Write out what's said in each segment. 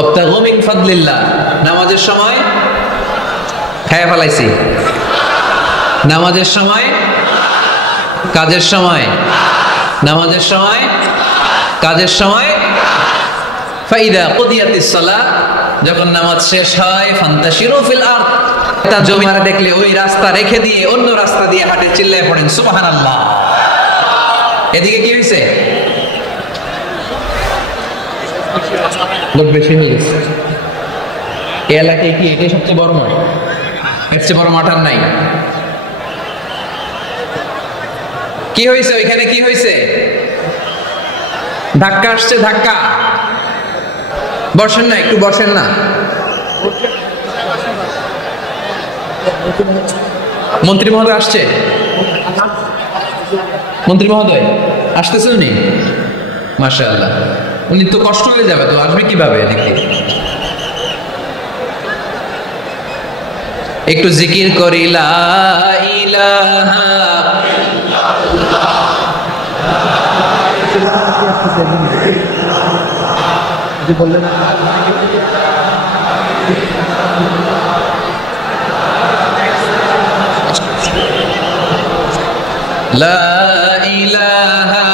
ওয়াবতাগু মিন ফাদলিল্লাহ। নামাজের সময় খেয়ে ফেলাইছি, নামাজের সময়, কাজের সময়, নামাজের সময়, কাজের সময়। ফাইদা কুদিয়াতিস সালাহ, যখন নামাজ শেষ হয়, ফান্তাশিরু ফিল আরদ, তা জমিরা দেখলে ওই রাস্তা রেখে দিয়ে অন্য রাস্তা দিয়ে হাঁটে, চিল্লায় পড়েন সুবহানাল্লাহ। এদিকে কি হয়েছে? লোক বেশি হয়ে গেছে। এই এলাকায় কি এটাই সবচেয়ে বড় মাঠ? এর চেয়ে বড় মাঠ আর নাই। কি হয়েছে ওইখানে? কি হয়েছে? ধাক্কা আসছে, ধাক্কা। বসেন না, একটু বসেন না। মন্ত্রী মহোদয় আসছে, মন্ত্রী মহোদয় আসতেছে উনি, মাশাআল্লাহ। উনি তো কষ্ট হয়ে যাবে, তো আসবে কিভাবে? দেখি একটু জিকির করি, লা ইলাহা বললেন লা ইলাহা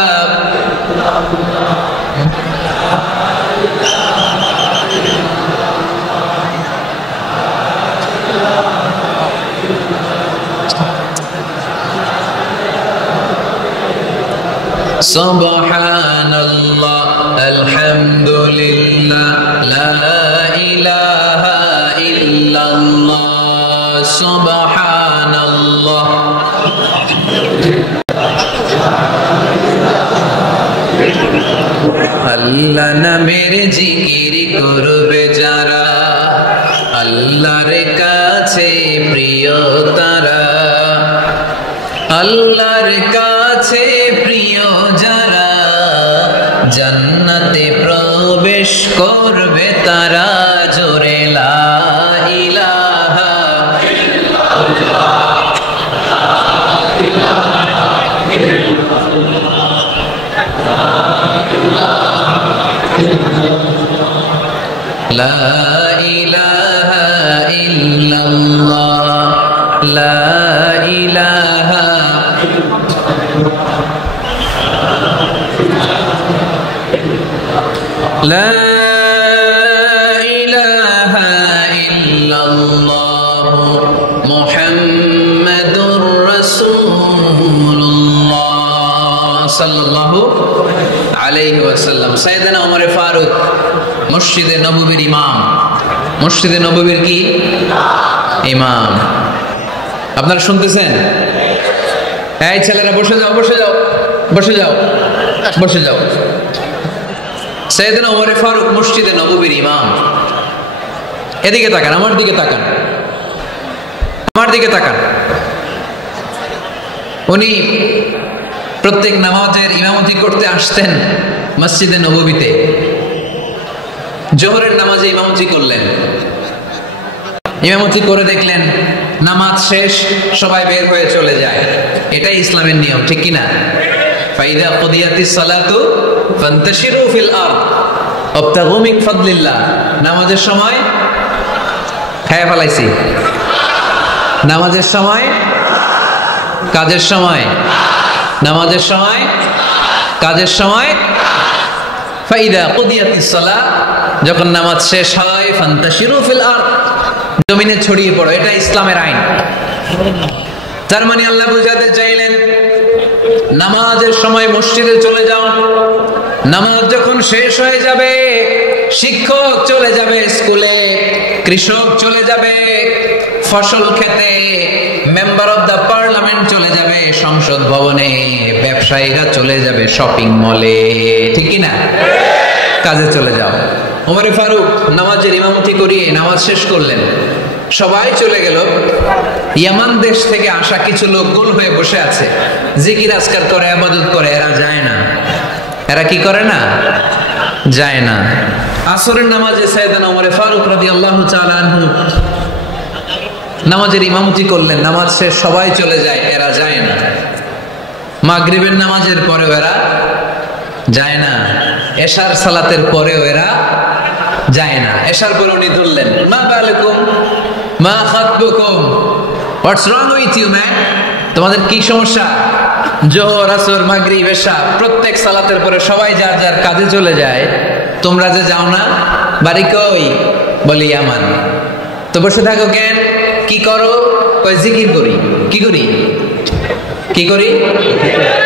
সুবহানাল্লাহ আলহামদুলিল্লাহ লা ইলাহা ইল্লাল্লাহ সুবহানাল্লাহ। আল্লাহ নামের জিকির করবে যারা, আল্লাহর কাছে প্রিয় তারা, আল্লাহর কাছে প্রিয় যারা, জান্নাতে প্রবেশ করবে তারা। জোরে লা ইলাহা লা ইলাহা ইল্লাল্লাহ লা ইলাহা লা ইলাহা ইল্লাল্লাহ মুহাম্মাদুর রাসূলুল্লাহ সাল্লাল্লাহু আলাইহি ওয়াসাল্লাম। সাইয়েদনা ওমর ফারুক মসজিদে নববীর ইমাম, মসজিদে নববীর কি ইমাম। আপনারা শুনতেছেন? এই ছেলেরা বসে যাও, বসে যাও, বসে যাও, বসে যাও। সাইয়েদনা ওমর ফারুক মসজিদে নববীর ইমাম। এদিকে তাকান, আমার দিকে তাকান, আমার দিকে তাকান। উনি প্রত্যেক নামাজের ইমামতি করতে আসতেন মসজিদে নববীতে। জোহরের নামাজে ইমামতি করলেন, ইমামতি করে দেখলেন নামাজ শেষ, সবাই বের হয়ে চলে যায়। এটাই ইসলামের নিয়ম, ঠিক কিনা? ফাইদা কুদিয়াতিস সালাতু ফান্তাশিরু ফিল আরদ ওয়াবতাগু মিন ফাদলিল্লাহ। নামাজের সময় খেয়ে ফেলাইছি, নামাজের সময়, কাজের সময়, নামাজের সময়, কাজের সময়। ফাইদা কুদিয়াতিস সালাহ, যখন নামাজ শেষ হয়, ফান্তাশিরু ফিল আরদ, জমিনে ছড়িয়ে পড়ো। এটা ইসলামের আইন। তার মানে আল্লাহ বুঝাতে চাইলেন নামাজের সময় মসজিদে চলে যাও। নামাজ যখন শেষ হয়ে যাবে, শিক্ষক চলে যাবে স্কুলে, কৃষক চলে যাবে ফসল খেতে, মেম্বার অফ দ্য পার্লামেন্ট চলে যাবে সংসদ ভবনে, ব্যবসায়ীরা চলে যাবে শপিং মলে, ঠিক কিনা? কাজে চলে যাও। ওমর ফারুক নামাজের ইমামতি করিয়ে নামাজ শেষ করলেন, সবাই চলে গেল। ইয়ামান দেশ থেকে আসা কিছু লোক গোল হয়ে বসে আছে, জিকির আজকার করে, ইবাদত করে। এরা যায় না। এরা কি করে না? যায় না। আসরের নামাজে সাইয়েদনা ওমর ফারুক রাদিয়াল্লাহু তাআলা আনহু নামাজের ইমামতি করলেন, নামাজ শেষ, সবাই চলে যায়, এরা যায় না। মাগরিবের নামাজের পরেও এরা যায় না, এশার সালাতের পরেও এরা যায় না। এশার পরে উনি ধরলেন, মা বালুকুম মা খাতবুকুম, হোয়াটস রং উইথ ইউ ম্যান, তোমাদের কি সমস্যা? জোহর, আসর, মাগরিব, এশা প্রত্যেক সালাতের পরে সবাই যার যার কাজে চলে যায়, তোমরা যে যাও না, বাড়ি কই? বলি ইয়ামান। তো বসে থাকো কেন? কি করো? কই জিকির করি। কি করি? কি করি?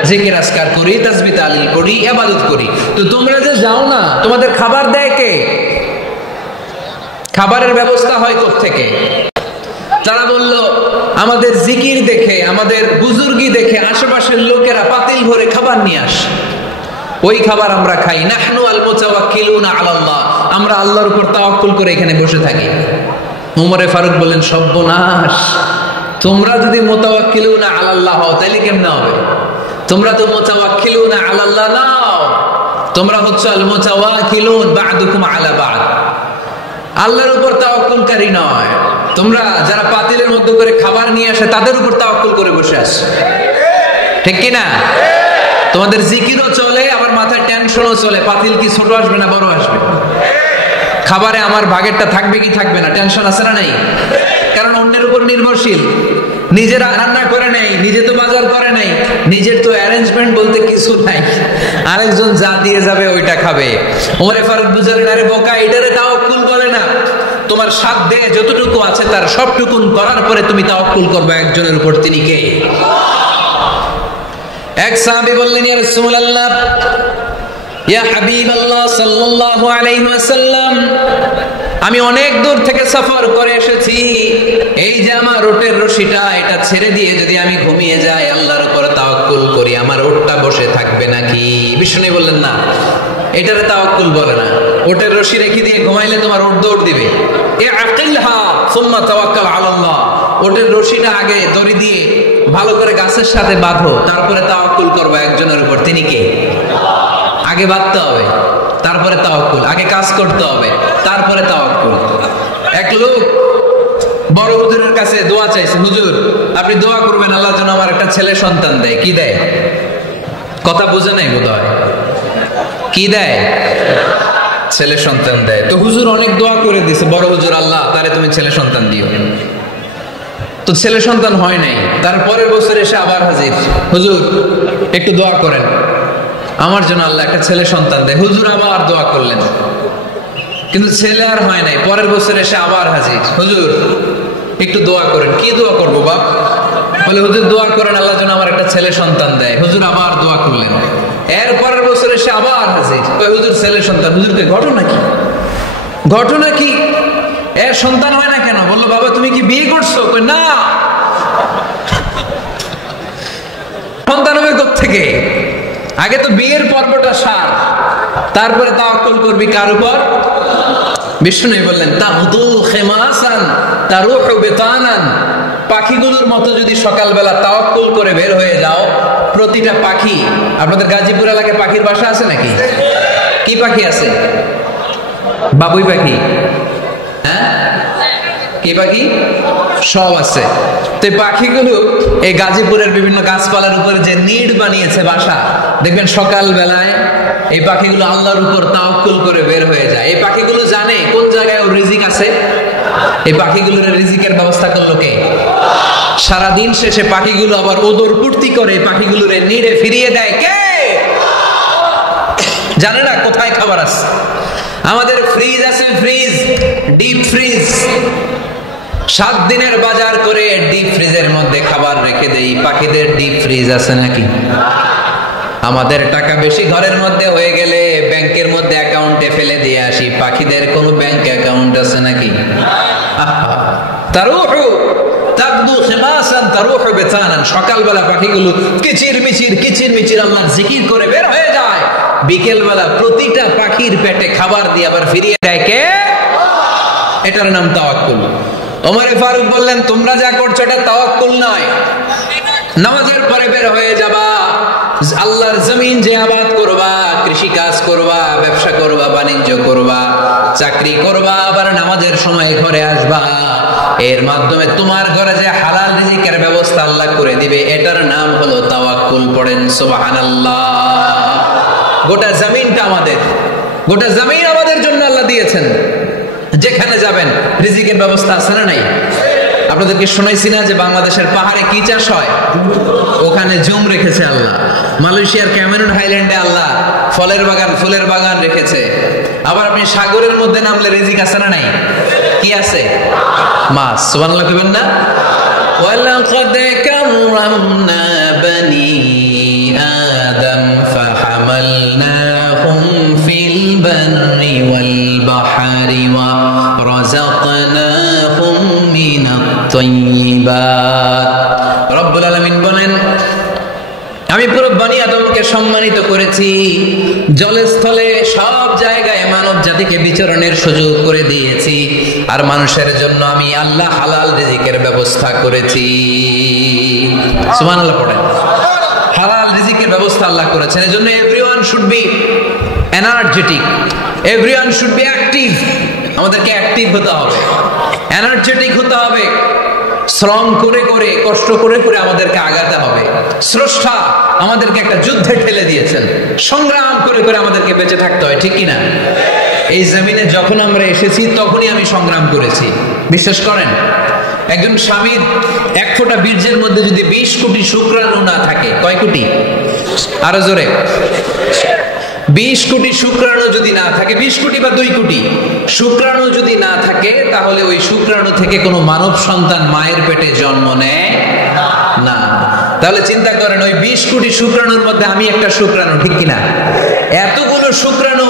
জিকির আজকার করি, তাসবিহ তাহলিল করি, ইবাদত করি। তো তোমরা যে যাও না, তোমাদের খাবার দেয় কে? খাবারের ব্যবস্থা হয় কোত্থেকে? তারা বলল, আমাদের জিকির দেখে, আমাদের বুজুর্গি দেখে আশেপাশের লোকেরা পাতিল ভরে খাবার নিয়ে আসে, ওই খাবার আমরা খাই। নাহনু আল মুতাওয়াক্কিলুনা আলাল্লাহ, আমরা আল্লাহর উপর তাওয়াক্কুল করে এখানে বসে থাকি। ওমরে ফারুক বললেন, সর্বনাশ, তোমরা যদি মুতাওয়াক্কিলুনা আলাল্লাহ হও তাহলে কেমনে হবে? তোমরা তো মুতাওয়াক্কিলুনা আলাল্লাহ নাও, তোমরা হচ্ছে আল মুতাওয়াক্কিলুন বা'দুকুম আলা বা'দ, আল্লাহর উপর তাওয়াক্কুলকারী নয়। তোমরা যারা পাতিলের মধ্যে করে খাবার নিয়ে আসে তাদের উপর তাওয়াক্কুল করে বসে আছো, ঠিক কি না? তোমাদের জিকিরও চলে, আবার মাথায় টেনশনও চলে, পাতিল কি ছোট আসবে না বড় আসবে? খাবারে আমার ভাগেরটা থাকবে কি থাকবে না, টেনশন আছে না নাই? কারণ অন্যের উপর নির্ভরশীল, নিজেরা রান্না করে নেই, নিজে তো বাজার করে নাই, নিজের তো অ্যারেঞ্জমেন্ট বলতে কিছু নাই, আরেকজন যা দিয়ে যাবে ওইটা খাবে। ওমরে ফারুক বুঝালেন, আরে বোকা, এটারে তাওয়াক্কুল বলে না। তোমার সাধ্যে যতটুকু আছে তার সবটুকুন করার পরে তুমি তাওয়াক্কুল করবে একজনের উপর, তিনি কে? এক সাহাবী বললেন, ইয়া রাসূলুল্লাহ, ইয়া হাবিবাল্লাহ সাল্লাল্লাহু আলাইহি ওয়াসাল্লাম, আমি অনেক দূর থেকে সফর করে এসেছি, এই যে আমার ওটের রশিটা, এটা ছেড়ে দিয়ে যদি আমি ঘুমিয়ে যাই, আল্লাহর উপর তাওয়াক্কুল করি, আমার ওটটা বসে থাকবে নাকি? বিষ্ণু বললেন, না, এটারে তাওয়াক্কুল বলে না। ওটের রশি রেখে দিয়ে ঘুমাইলে তোমার ওট দৌড় দিবে। এ আকিলহা সুম্মা তাওয়াক্কাল আলাল্লাহ, ওটের রশিটা আগে দড়ি দিয়ে ভালো করে গাছের সাথে বাঁধো, তারপরে তাওয়াক্কুল করবে একজনের উপর, তিনি কে? আগে বাঁধতে হবে, তারপরে তাওয়াক্কুল, আগে কাজ করতে হবে, তারপরে তাওয়াক্কুল। এক লোক বড় হুজুরের কাছে দোয়া চাইছে, হুজুর আপনি দোয়া করবেন আল্লাহ যেন আমার একটা ছেলে সন্তান দেয়। কি দেয়? কথা বুঝে নাই বোধহয়। কি দেয়? ছেলে সন্তান দেয়। তো হুজুর অনেক দোয়া করে দিছে, বড় হুজুর, আল্লাহ তারে তুমি ছেলে সন্তান দিও। তো ছেলে সন্তান হয় নাই। তার পরের বছর এসে আবার হাজির, হুজুর একটু দোয়া করেন আমার জন্য আল্লাহ একটা ছেলে সন্তান দেয়। হুজুর আবার দোয়া করলেন, কিন্তু ছেলে আর হয় নাই। পরের বছর এসে আবার হাজির, হুজুর একটু দোয়া করেন। কি দোয়া করবো বাপ? বলে হুজুর দোয়া করেন আল্লাহ যেন আমার একটা ছেলে সন্তান দেয়। হুজুর আবার দোয়া করলেন। এর পরের বছর এসে আবার হাজির, হুজুর ছেলে সন্তান। হুজুরকে ঘটনা কি? ঘটনা কি? এর সন্তান হয় না কেন? বললো, বাবা তুমি কি বিয়ে করছো? কই না। সন্তান হবে কোত্থেকে? আগে তো বিয়ের পর্বটা সার, তারপরে তাওয়াক্কুল করবি কার উপর? বিষ্ণু বললেন, তাগদু খিমাসান তারুহু বিতানান, পাখিগুলোর মতো যদি সকালবেলা তাওয়াক্কুল করে বের হয়ে যাও, প্রতিটা পাখি, আপনাদের গাজীপুর এলাকায় পাখির বাসা আছে নাকি? কি পাখি আছে? বাবুই পাখি, হ্যাঁ কি পাখি? সব আছে। তো এই পাখিগুলো এই গাজীপুরের বিভিন্ন গাছপালার উপরে যে নিড় বানিয়েছে বাসা, দেখবেন সকাল বেলায় এই পাখিগুলো আল্লাহর উপর তাওয়াক্কুল করে বের হয়ে যায়। এই পাখিগুলো জানে কোন জায়গায় ওর রিজিক আছে। এই পাখিগুলোর রিজিকের ব্যবস্থা করলো কে? সারাদিন শেষে পাখিগুলো আবার ওদর পূর্তি করে পাখিগুলোর নিড়ে ফিরিয়ে দেয় কে? জানে না কোথায় খাবার আছে। আমাদের ফ্রিজ আছে, ফ্রিজ, ডিপ ফ্রিজ, 7 দিনের বাজার করে ডিপ ফ্রিজের মধ্যে খাবার রেখে দেই। পাখিদের ডিপ ফ্রিজ আছে নাকি? আমাদের টাকা বেশি ঘরের মধ্যে হয়ে গেলে ব্যাংকের মধ্যে অ্যাকাউন্টে ফেলে দিয়ে আসি। পাখিদের কোন ব্যাংক অ্যাকাউন্ট আছে নাকি? তারুহু তাগদু খিমাসান তারুহু বিতানান, সকালবেলা পাখিগুলো কিচির মিচির আল্লাহর জিকির করে বের হয়ে যায়। বিকেল বেলা প্রতিটা পাখির পেটে খাবার দিয়ে আবার ফিরিয়ে দেয় কে? এটার নাম তাওয়াক্কুল। ওমরে ফারুক বললেন, তোমরা যা করছো এটা তাওয়াক্কুল নয়। নামাজের পরে বের হয়ে যাবা, আল্লাহর জমিন যে আবাদ করবা, কৃষি কাজ করবা, ব্যবসা করবা, বাণিজ্য করবা, চাকরি করবা, আবার নামাজের সময় ঘরে আসবা। এর মাধ্যমে তোমার ঘরে যে হালাল রিজিকের ব্যবস্থা আল্লাহ করে দিবে, এটার নাম হলো তাওয়াক্কুল। পড়েন সুবহানাল্লাহ। গোটা জমিনটা আমাদের, গোটা জমিন আমাদের জন্য আল্লাহ দিয়েছেন। যেখানে যাবেন রিজিকের ব্যবস্থা আছে না নাই? আপনাদেরকে শোনাইছি না যে বাংলাদেশের পাহাড়ে কি চাষ হয়? ওখানে জুম রেখেছে আল্লাহ। মালয়েশিয়ার ক্যামেরুন হাইল্যান্ডে আল্লাহ ফলের বাগান, ফুলের বাগান রেখেছে। আবার আপনি সাগরের মধ্যে নামলে রিজিক আছে না নাই? কি আছে? মাছ। সুবহানাল্লাহ কইবেন না? ওয়ালাকাদ কাররামনা বানি আদম ফাহামালনাহুম ফিল বাররি ওয়াল বাহরি ওয়া রাযাকনাহুম মিনাত তাইয়্যিবাত। রব্বুল আলামিন বলেন, আমি পুরো বনি আদমকে সম্মানিত করেছি, জলে স্থলে সব জায়গায় মানব জাতিকে বিচরণের সুযোগ করে দিয়েছি, আর মানুষের জন্য আমি আল্লাহ হালাল রিজিকের ব্যবস্থা করেছি। সুবহানাল্লাহ পড়েন। হালাল রিজিকের ব্যবস্থা আল্লাহ করেছেন। এজন্য everyone should be energetic, everyone should be active. আমাদেরকে অ্যাক্টিভ হতে হবে, এনার্জেটিক হতে হবে। শ্রম করে করে, কষ্ট করে করে আমাদেরকে আগাতে হবে। স্রষ্টা আমাদেরকে একটা যুদ্ধে ঠেলে দিয়েছেন, সংগ্রাম করে করে আমাদেরকে বেঁচে থাকতে হয়, ঠিক কিনা? এই জমিনে যখন আমরা এসেছি তখনই আমি সংগ্রাম করেছি। বিশ্বাস করেন, একজন স্বামীর এক ফোঁটা বীর্যের মধ্যে যদি 20 কোটি শুক্রাণু না থাকে, কয় কোটি? আরো জোরে। 20 কোটি শুক্রাণু যদি না থাকে, 20 কোটি বা 2 কোটি শুক্রাণু যদি না থাকে, তাহলে ওই শুক্রাণু থেকে কোনো মানব সন্তান মায়ের পেটে জন্ম নেয় না। তাহলে চিন্তা করেন, ওই 20 কোটি শুক্রাণুর মধ্যে আমি একটা শুক্রাণু, ঠিক কিনা? এতগুলো শুক্রাণু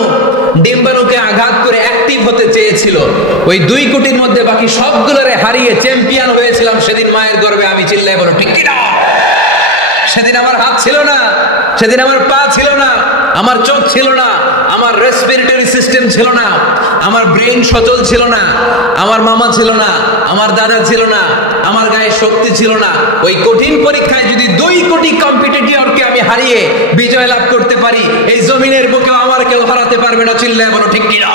ডিম্বাণুকে আঘাত করে অ্যাক্টিভ হতে চেয়েছিল, ওই 2 কোটির মধ্যে বাকি সবগুলোরে হারিয়ে চ্যাম্পিয়ন হয়েছিলাম সেদিন মায়ের গর্ভে। আমি চিল্লাই বলো ঠিক কিনা? সেদিন আমার হাত ছিল না, সেদিন আমার পা ছিল না, আমার চোখ ছিল না, আমার রেসপিরেটরি সিস্টেম ছিল না, আমার ব্রেন সচল ছিল না, আমার মামা ছিল না, আমার দাদা ছিল না, আমার গায়ে শক্তি ছিল না। ওই কঠিন পরীক্ষায় যদি 2 কোটি কম্পিটিটরকে আমি হারিয়ে বিজয় লাভ করতে পারি, এই জমিনের বুকে আমার কেউ হারাতে পারবে না। চিল্লায় বলো ঠিক কিনা?